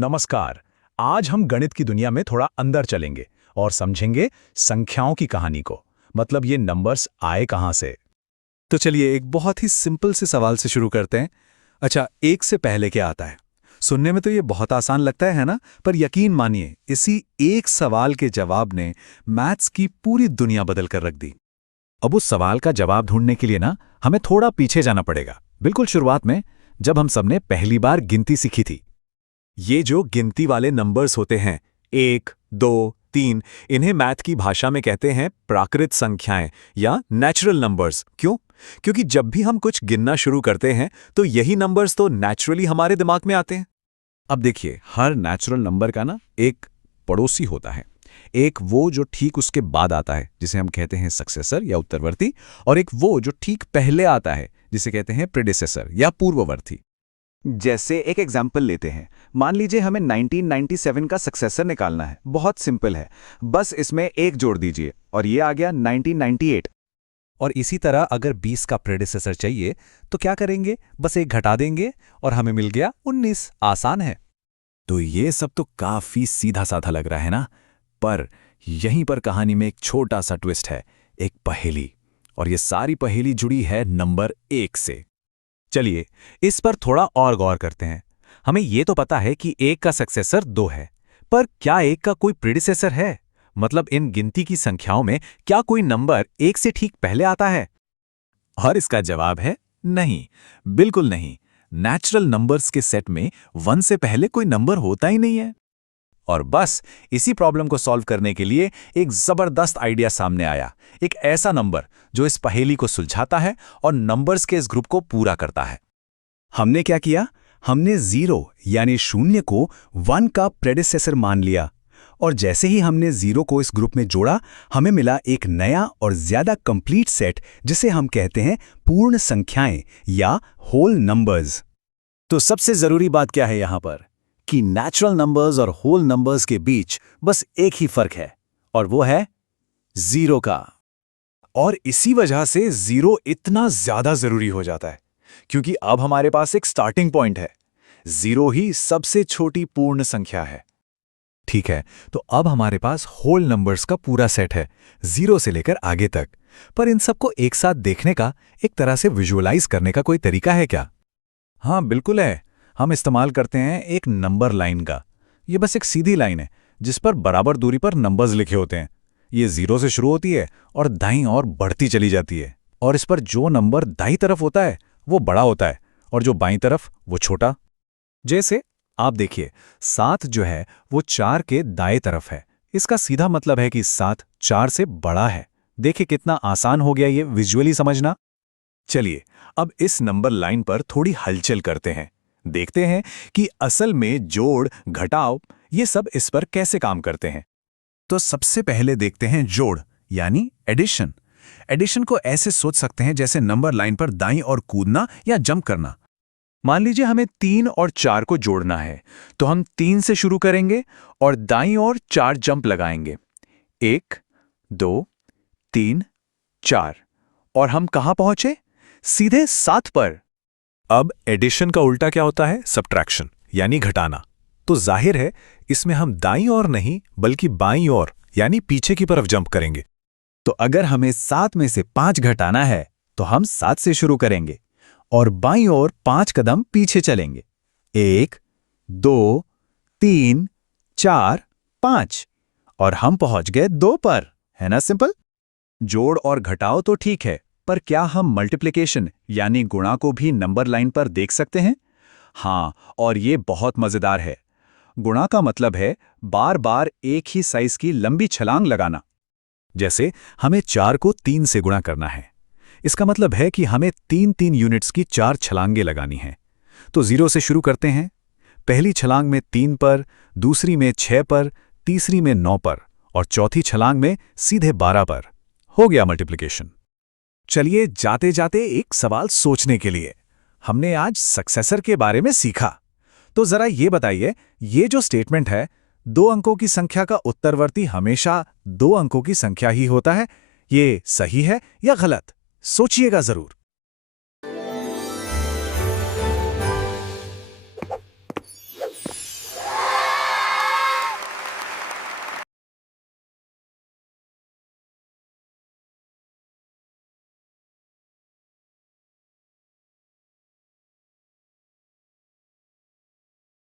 नमस्कार। आज हम गणित की दुनिया में थोड़ा अंदर चलेंगे और समझेंगे संख्याओं की कहानी को। मतलब ये नंबर्स आए कहां से। तो चलिए एक बहुत ही सिंपल से सवाल से शुरू करते हैं। अच्छा, एक से पहले क्या आता है? सुनने में तो ये बहुत आसान लगता है ना? पर यकीन मानिए, इसी एक सवाल के जवाब ने मैथ्स की पूरी दुनिया बदल कर रख दी। अब उस सवाल का जवाब ढूंढने के लिए ना हमें थोड़ा पीछे जाना पड़ेगा, बिल्कुल शुरुआत में, जब हम सबने पहली बार गिनती सीखी थी। ये जो गिनती वाले नंबर्स होते हैं, 1, 2, 3, इन्हें मैथ की भाषा में कहते हैं प्राकृत संख्याएं या नेचुरल नंबर्स। क्यों? क्योंकि जब भी हम कुछ गिनना शुरू करते हैं तो यही नंबर्स तो नेचुरली हमारे दिमाग में आते हैं। अब देखिए, हर नेचुरल नंबर का ना एक पड़ोसी होता है। एक वो जो ठीक उसके बाद आता है, जिसे हम कहते हैं सक्सेसर या उत्तरवर्ती, और एक वो जो ठीक पहले आता है, जिसे कहते हैं प्रेडिसेसर या पूर्ववर्ती। जैसे एक एग्जाम्पल लेते हैं। मान लीजिए हमें 1997 का सक्सेसर निकालना है। बहुत सिंपल है, बस इसमें एक जोड़ दीजिए और ये आ गया 1998। और इसी तरह अगर 20 का प्रेडिसेसर चाहिए तो क्या करेंगे? बस एक घटा देंगे और हमें मिल गया 19। आसान है। तो ये सब तो काफी सीधा साधा लग रहा है ना, पर यहीं पर कहानी में एक छोटा सा ट्विस्ट है, एक पहेली। और ये सारी पहेली जुड़ी है नंबर 1 से। चलिए इस पर थोड़ा और गौर करते हैं। हमें ये तो पता है कि 1 का सक्सेसर 2 है, पर क्या 1 का कोई प्रीडिसेसर है? मतलब इन गिनती की संख्याओं में क्या कोई नंबर 1 से ठीक पहले आता है? और इसका जवाब है नहीं, बिल्कुल नहीं। नेचुरल नंबर्स के सेट में 1 से पहले कोई नंबर होता ही नहीं है। और बस इसी प्रॉब्लम को सॉल्व करने के लिए एक जबरदस्त आइडिया सामने आया। एक ऐसा नंबर जो इस पहेली को सुलझाता है और नंबर्स के इस ग्रुप को पूरा करता है। हमने क्या किया? हमने 0 यानी शून्य को 1 का प्रेडिसेसर मान लिया, और जैसे ही हमने 0 को इस ग्रुप में जोड़ा, हमें मिला एक नया और ज्यादा कंप्लीट सेट, जिसे हम कहते हैं पूर्ण संख्याएं या होल नंबर्स। तो सबसे जरूरी बात क्या है यहां पर कि नेचुरल नंबर्स और होल नंबर्स के बीच बस एक ही फर्क है, और वो है 0 का। और इसी वजह से 0 इतना ज्यादा जरूरी हो जाता है, क्योंकि अब हमारे पास एक स्टार्टिंग पॉइंट है। 0 ही सबसे छोटी पूर्ण संख्या है। ठीक है, तो अब हमारे पास होल नंबर्स का पूरा सेट है, 0 से लेकर आगे तक। पर इन सबको एक साथ देखने का, एक तरह से विजुअलाइज करने का कोई तरीका है क्या? हाँ बिल्कुल है। हम इस्तेमाल करते हैं एक नंबर लाइन का। ये बस एक सीधी लाइन है जिस पर बराबर दूरी पर नंबर्स लिखे होते हैं। ये 0 से शुरू होती है और दाईं ओर बढ़ती चली जाती है। और इस पर जो नंबर दाईं तरफ होता है वो बड़ा होता है, और जो बाईं तरफ वो छोटा। जैसे आप देखिए, 7 जो है वो 4 के दाएं तरफ है। इसका सीधा मतलब है कि 7 4 से बड़ा है। देखिए कितना आसान हो गया ये विजुअली समझना। चलिए अब इस नंबर लाइन पर थोड़ी हलचल करते हैं। देखते हैं कि असल में जोड़, घटाव, ये सब इस पर कैसे काम करते हैं। तो सबसे पहले देखते हैं जोड़, यानी एडिशन। एडिशन को ऐसे सोच सकते हैं जैसे नंबर लाइन पर दाईं ओर कूदना या जंप करना। मान लीजिए हमें 3 और 4 को जोड़ना है, तो हम 3 से शुरू करेंगे और दाईं ओर 4 जंप लगाएंगे। 1, 2, 3, 4, और हम कहां पहुंचे? सीधे 7 पर। अब एडिशन का उल्टा क्या होता है? सब्ट्रैक्शन, यानी घटाना। तो जाहिर है इसमें हम दाईं ओर नहीं बल्कि बाईं ओर यानी पीछे की तरफ जंप करेंगे। तो अगर हमें 7 में से 5 घटाना है तो हम 7 से शुरू करेंगे और बाईं ओर 5 कदम पीछे चलेंगे। 1, 2, 3, 4, 5, और हम पहुंच गए 2 पर। है ना सिंपल? जोड़ और घटाव तो ठीक है, पर क्या हम मल्टीप्लिकेशन यानी गुणा को भी नंबर लाइन पर देख सकते हैं? हाँ, और ये बहुत मजेदार है। गुणा का मतलब है बार बार एक ही साइज की लंबी छलांग लगाना। जैसे हमें 4 को 3 से गुणा करना है। इसका मतलब है कि हमें 3-3 यूनिट्स की 4 छलांगें लगानी हैं। तो 0 से शुरू करते हैं। पहली छलांग में 3 पर, दूसरी में 6 पर, तीसरी में 9 पर, और चौथी छलांग में सीधे 12 पर। हो गया मल्टीप्लिकेशन। चलिए जाते जाते एक सवाल सोचने के लिए। हमने आज सक्सेसर के बारे में सीखा, तो जरा ये बताइए, ये जो स्टेटमेंट है, 2 अंकों की संख्या का उत्तरवर्ती हमेशा 2 अंकों की संख्या ही होता है, ये सही है या गलत? सोचिएगा जरूर।